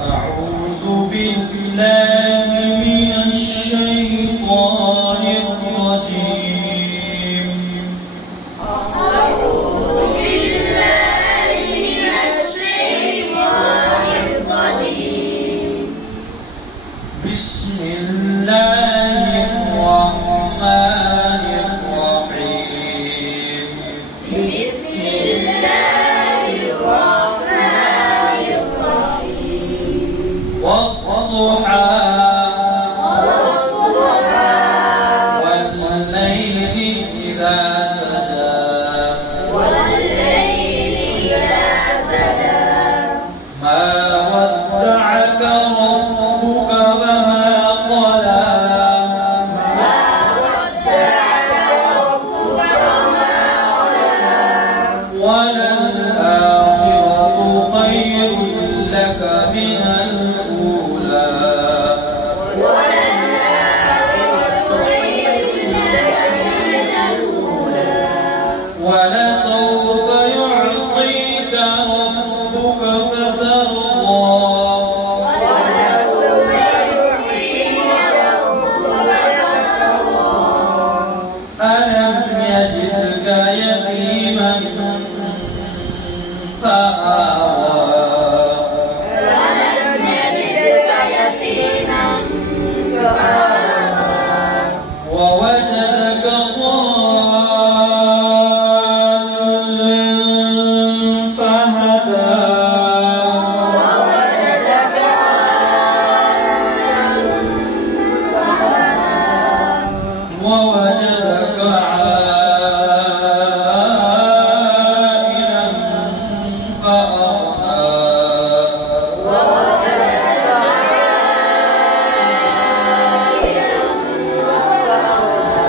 أعوذ بالله من الشيطان الرجيم. أعوذ بالله من الشيطان الرجيم. بسم الله الرحمن الرحيم. بسم الله الرحمن الرحيم. والضحى والضحى والليل إذا سجى والليل إذا سجى. ما ودعك ربك وما قلى ما ودعك ربك وما قلى. وللآخرة خير لك من الأولى وللآخرة خير لك من الأولى. ولسوف يعطيك ربك فترضى ولسوف يعطيك ربك فترضى. ألم يجدك يتيما فآوى ألم يجدك يتيما فآوى. ووجدك ضالا فهدى ووجدك عائلا فهدى. ووجدك عائلا فأغنى ووجدك عائلا فأغنى.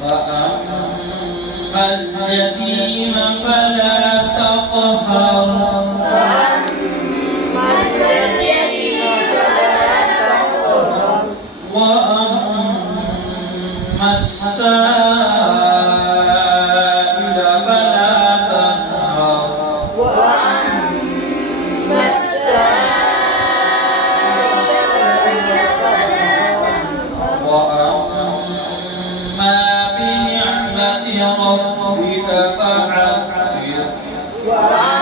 فأما اليتيم فلا تقهر فأما اليتيم فلا تقهر. وأما السائل فلا تنهر وأما السائل فلا تنهر. وأما بنعمة ربك فحدث وأما